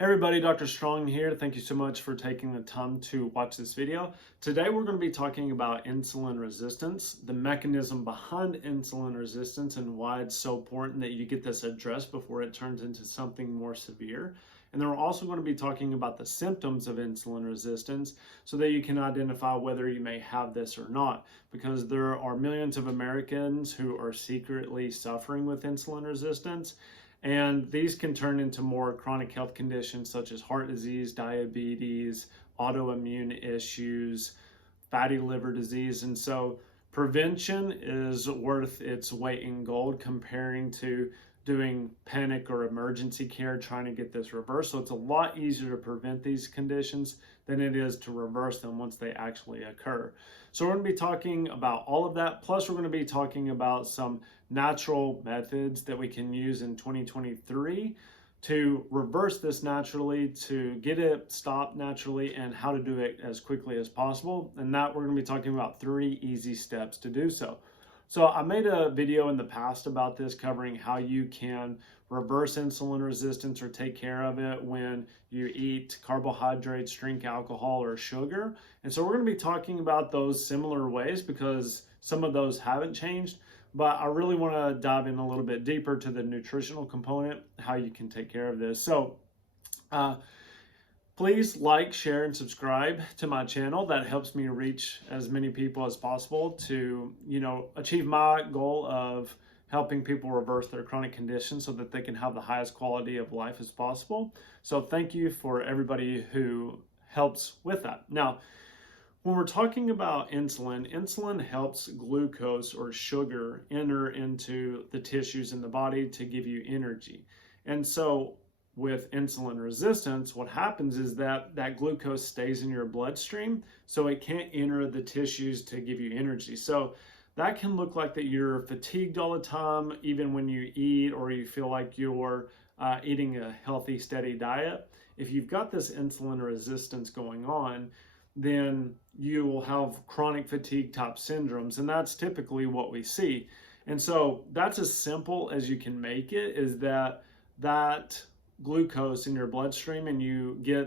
Hey everybody, Dr. Strong here. Thank you so much for taking the time to watch this video. Today we're going to be talking about insulin resistance, the mechanism behind insulin resistance, and why it's so important that you get this addressed before it turns into something more severe. And then we're also going to be talking about the symptoms of insulin resistance so that you can identify whether you may have this or not, because there are millions of Americans who are secretly suffering with insulin resistance. And these can turn into more chronic health conditions such as heart disease, diabetes, autoimmune issues, fatty liver disease. And so prevention is worth its weight in gold comparing to doing panic or emergency care trying to get this reversed. So it's a lot easier to prevent these conditions than it is to reverse them once they actually occur. So we're going to be talking about all of that. Plus, we're going to be talking about some natural methods that we can use in 2023 to reverse this naturally, to get it stopped naturally, and how to do it as quickly as possible. And that we're going to be talking about 3 easy steps to do so. So I made a video in the past about this, covering how you can reverse insulin resistance or take care of it when you eat carbohydrates, drink alcohol, or sugar. And so we're going to be talking about those similar ways because some of those haven't changed. But I really want to dive in a little bit deeper to the nutritional component, how you can take care of this. So please like, share, and subscribe to my channel. That helps me reach as many people as possible to, achieve my goal of helping people reverse their chronic conditions so that they can have the highest quality of life as possible. So thank you for everybody who helps with that. Now, when we're talking about insulin, insulin helps glucose or sugar enter into the tissues in the body to give you energy. And so with insulin resistance, what happens is that glucose stays in your bloodstream, so it can't enter the tissues to give you energy. So that can look like that you're fatigued all the time, even when you eat, or you feel like you're eating a healthy, steady diet. If you've got this insulin resistance going on, then you will have chronic fatigue type syndromes, and that's typically what we see. And so that's as simple as you can make it, is that glucose in your bloodstream, and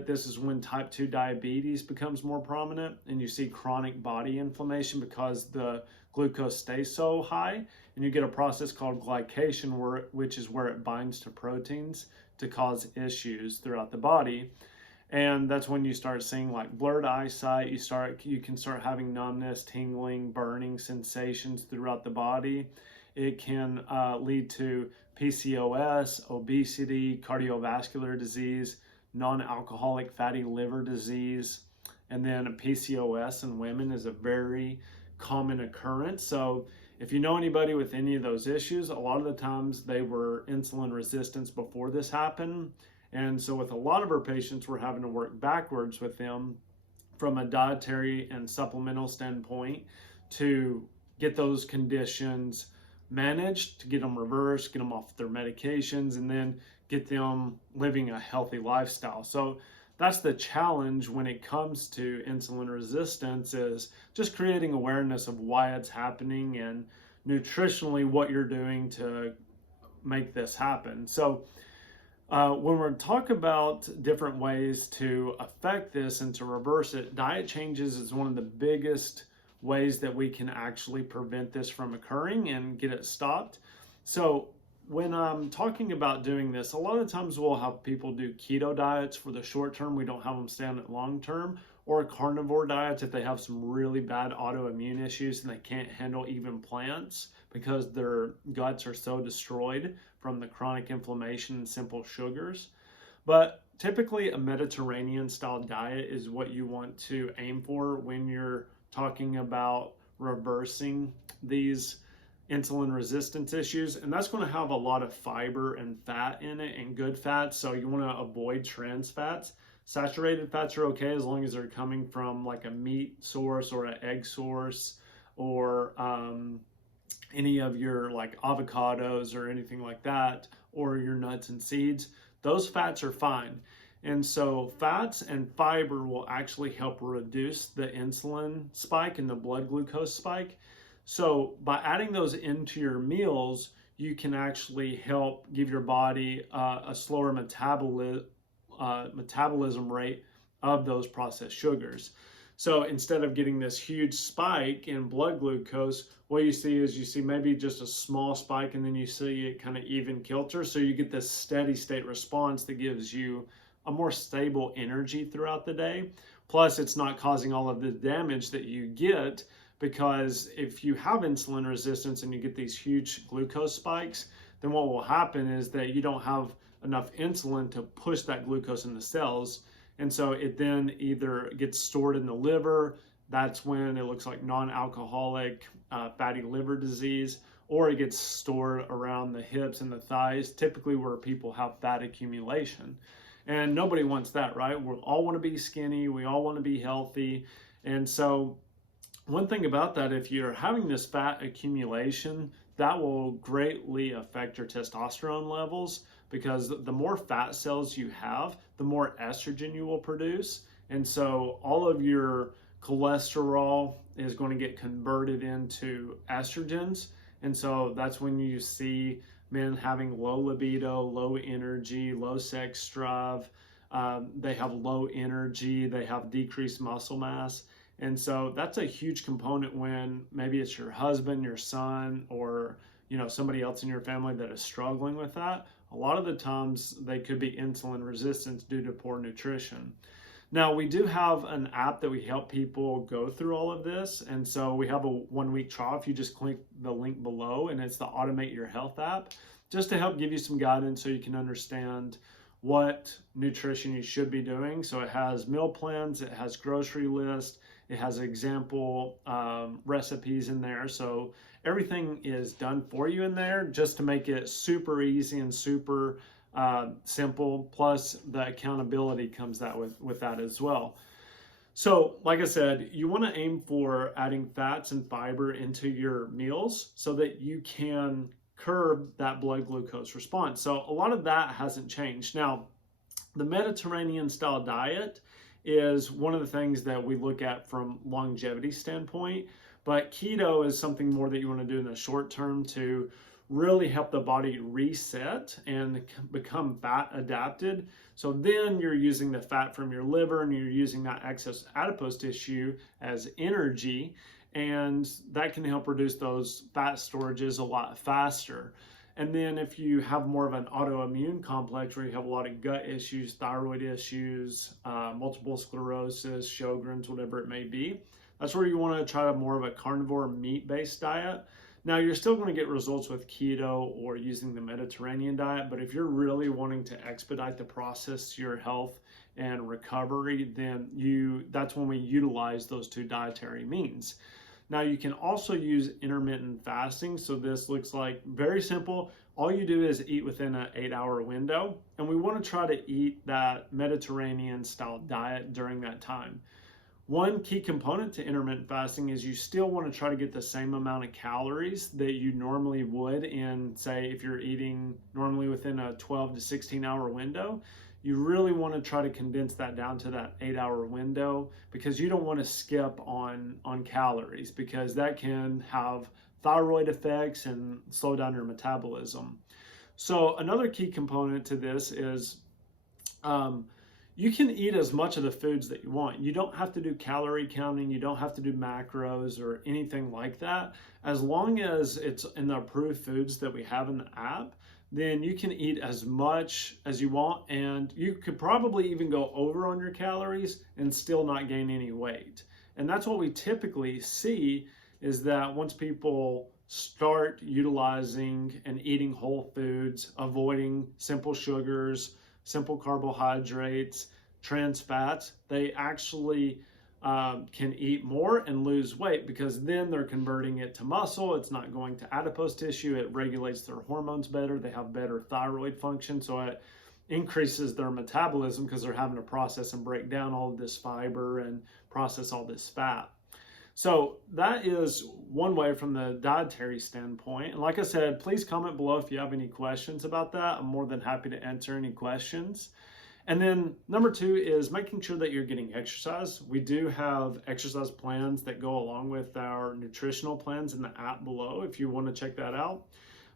this is when type 2 diabetes becomes more prominent, and you see chronic body inflammation because the glucose stays so high, and you get a process called glycation, which is where it binds to proteins to cause issues throughout the body. And that's when you start seeing like blurred eyesight, you can start having numbness, tingling, burning sensations throughout the body. It can lead to PCOS, obesity, cardiovascular disease, non-alcoholic fatty liver disease, and then PCOS in women is a very common occurrence. So if you know anybody with any of those issues, a lot of the times they were insulin resistant before this happened. And so with a lot of our patients, we're having to work backwards with them from a dietary and supplemental standpoint to get those conditions managed, to get them reversed, get them off their medications, and then get them living a healthy lifestyle. So that's the challenge when it comes to insulin resistance, is just creating awareness of why it's happening and nutritionally what you're doing to make this happen. So when we talk about different ways to affect this and to reverse it, diet changes is one of the biggest ways that we can actually prevent this from occurring and get it stopped. So when I'm talking about doing this, a lot of times we'll have people do keto diets for the short term. We don't have them stay on it long term, or carnivore diets if they have some really bad autoimmune issues and they can't handle even plants because their guts are so destroyed from the chronic inflammation and simple sugars. But typically a Mediterranean style diet is what you want to aim for when you're talking about reversing these insulin resistance issues. And that's going to have a lot of fiber and fat in it, and good fats. So you want to avoid trans fats. Saturated fats are okay as long as they're coming from like a meat source or an egg source, or any of your like avocados or anything like that, or your nuts and seeds. Those fats are fine. And so fats and fiber will actually help reduce the insulin spike and the blood glucose spike. So by adding those into your meals, you can actually help give your body a slower metabolism rate of those processed sugars. So instead of getting this huge spike in blood glucose, what you see is you see maybe just a small spike and then you see it kind of even kilter. So you get this steady state response that gives you a more stable energy throughout the day. Plus, it's not causing all of the damage that you get, because if you have insulin resistance and you get these huge glucose spikes, then what will happen is that you don't have enough insulin to push that glucose in the cells. And so it then either gets stored in the liver, that's when it looks like non-alcoholic fatty liver disease, or it gets stored around the hips and the thighs, typically where people have fat accumulation. And nobody wants that, right? We all want to be skinny, we all want to be healthy. And so one thing about that, if you're having this fat accumulation, that will greatly affect your testosterone levels, because the more fat cells you have, the more estrogen you will produce. And so all of your cholesterol is going to get converted into estrogens. And so that's when you see men having low libido, low energy, low sex drive. They have low energy, they have decreased muscle mass. And so that's a huge component when maybe it's your husband, your son, or somebody else in your family that is struggling with that. A lot of the times they could be insulin resistant due to poor nutrition. Now, we do have an app that we help people go through all of this. And so we have a 1-week trial. If you just click the link below, and it's the Automate Your Health app, just to help give you some guidance so you can understand what nutrition you should be doing. So it has meal plans, it has grocery list, it has example recipes in there. So everything is done for you in there, just to make it super easy and super simple. Plus the accountability comes with that as well. So like I said, you want to aim for adding fats and fiber into your meals so that you can curb that blood glucose response. So a lot of that hasn't changed. Now, the Mediterranean style diet is one of the things that we look at from longevity standpoint, but keto is something more that you want to do in the short term to really help the body reset and become fat adapted. So then you're using the fat from your liver and you're using that excess adipose tissue as energy, and that can help reduce those fat storages a lot faster. And then if you have more of an autoimmune complex where you have a lot of gut issues, thyroid issues, multiple sclerosis, Sjogren's, whatever it may be, that's where you want to try more of a carnivore meat-based diet. Now, you're still going to get results with keto or using the Mediterranean diet, but if you're really wanting to expedite the process to your health and recovery, then that's when we utilize those two dietary means. Now, you can also use intermittent fasting. So this looks like very simple. All you do is eat within an 8-hour window, and we want to try to eat that Mediterranean style diet during that time. One key component to intermittent fasting is you still want to try to get the same amount of calories that you normally would in, say, if you're eating normally within a 12 to 16-hour window. You really want to try to condense that down to that 8-hour window, because you don't want to skip on calories, because that can have thyroid effects and slow down your metabolism. So another key component to this is you can eat as much of the foods that you want. You don't have to do calorie counting. You don't have to do macros or anything like that. As long as it's in the approved foods that we have in the app, then you can eat as much as you want, and you could probably even go over on your calories and still not gain any weight. And that's what we typically see, is that once people start utilizing and eating whole foods, avoiding simple sugars, simple carbohydrates, trans fats, they actually can eat more and lose weight, because then they're converting it to muscle. It's not going to adipose tissue. It regulates their hormones better. They have better thyroid function. So it increases their metabolism, because they're having to process and break down all of this fiber and process all this fat. So that is one way from the dietary standpoint. And like I said, please comment below if you have any questions about that. I'm more than happy to answer any questions. And then number 2 is making sure that you're getting exercise. We do have exercise plans that go along with our nutritional plans in the app below if you want to check that out.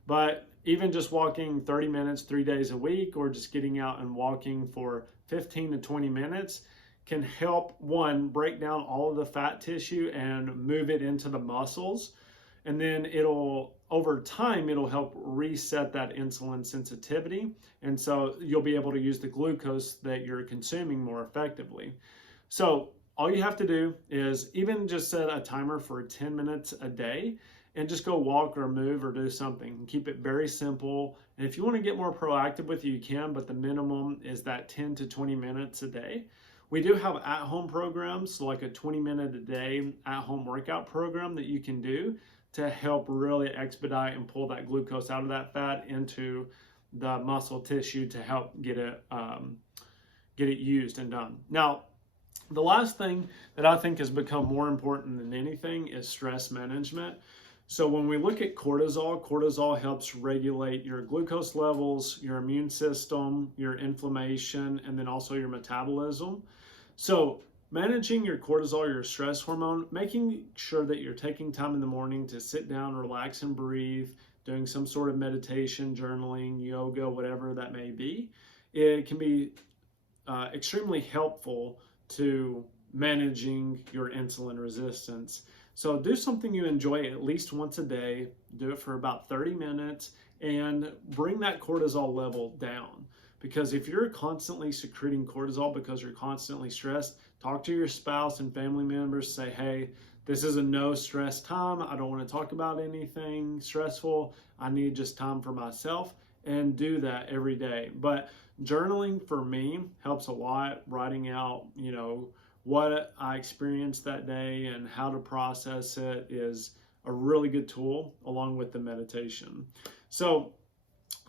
But even just walking 30 minutes 3 days a week, or just getting out and walking for 15 to 20 minutes can help, one, break down all of the fat tissue and move it into the muscles. And then over time, it'll help reset that insulin sensitivity. And so you'll be able to use the glucose that you're consuming more effectively. So all you have to do is even just set a timer for 10 minutes a day and just go walk or move or do something. Keep it very simple. And if you want to get more proactive with it, you can, but the minimum is that 10 to 20 minutes a day. We do have at-home programs, like a 20-minute a day at-home workout program that you can do to help really expedite and pull that glucose out of that fat into the muscle tissue to help get it used and done. Now, the last thing that I think has become more important than anything is stress management. So when we look at cortisol, cortisol helps regulate your glucose levels, your immune system, your inflammation, and then also your metabolism. So managing your cortisol, your stress hormone, making sure that you're taking time in the morning to sit down, relax and breathe, doing some sort of meditation, journaling, yoga, whatever that may be, it can be extremely helpful to managing your insulin resistance. So do something you enjoy at least once a day, do it for about 30 minutes, and bring that cortisol level down. Because if you're constantly secreting cortisol because you're constantly stressed, talk to your spouse and family members, say, hey, this is a no stress time. I don't want to talk about anything stressful. I need just time for myself, and do that every day. But journaling for me helps a lot. Writing out, what I experienced that day and how to process it is a really good tool, along with the meditation. So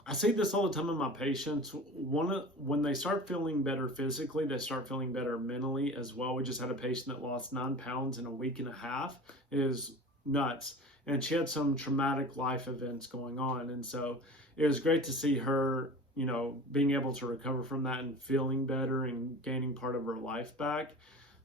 I see this all the time in my patients. When they start feeling better physically, they start feeling better mentally as well. We just had a patient that lost 9 pounds in a week and a half. It is nuts. And she had some traumatic life events going on. And so it was great to see her, being able to recover from that and feeling better and gaining part of her life back.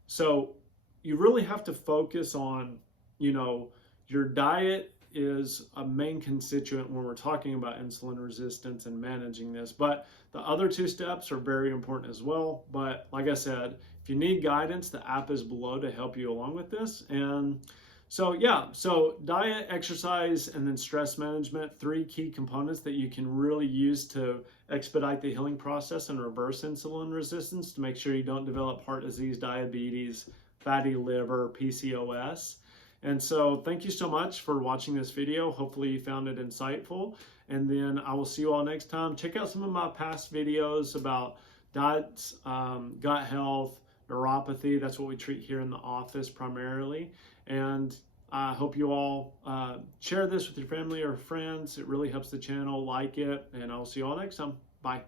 So you really have to focus on, your diet is a main constituent when we're talking about insulin resistance and managing this. But the other 2 steps are very important as well. But like I said, if you need guidance, the app is below to help you along with this. And so diet, exercise, and then stress management, 3 key components that you can really use to expedite the healing process and reverse insulin resistance to make sure you don't develop heart disease, diabetes, fatty liver, PCOS. And so thank you so much for watching this video. Hopefully you found it insightful. And then I will see you all next time. Check out some of my past videos about diets, gut health, neuropathy. That's what we treat here in the office primarily. And I hope you all share this with your family or friends. It really helps the channel. Like it. And I'll see you all next time. Bye.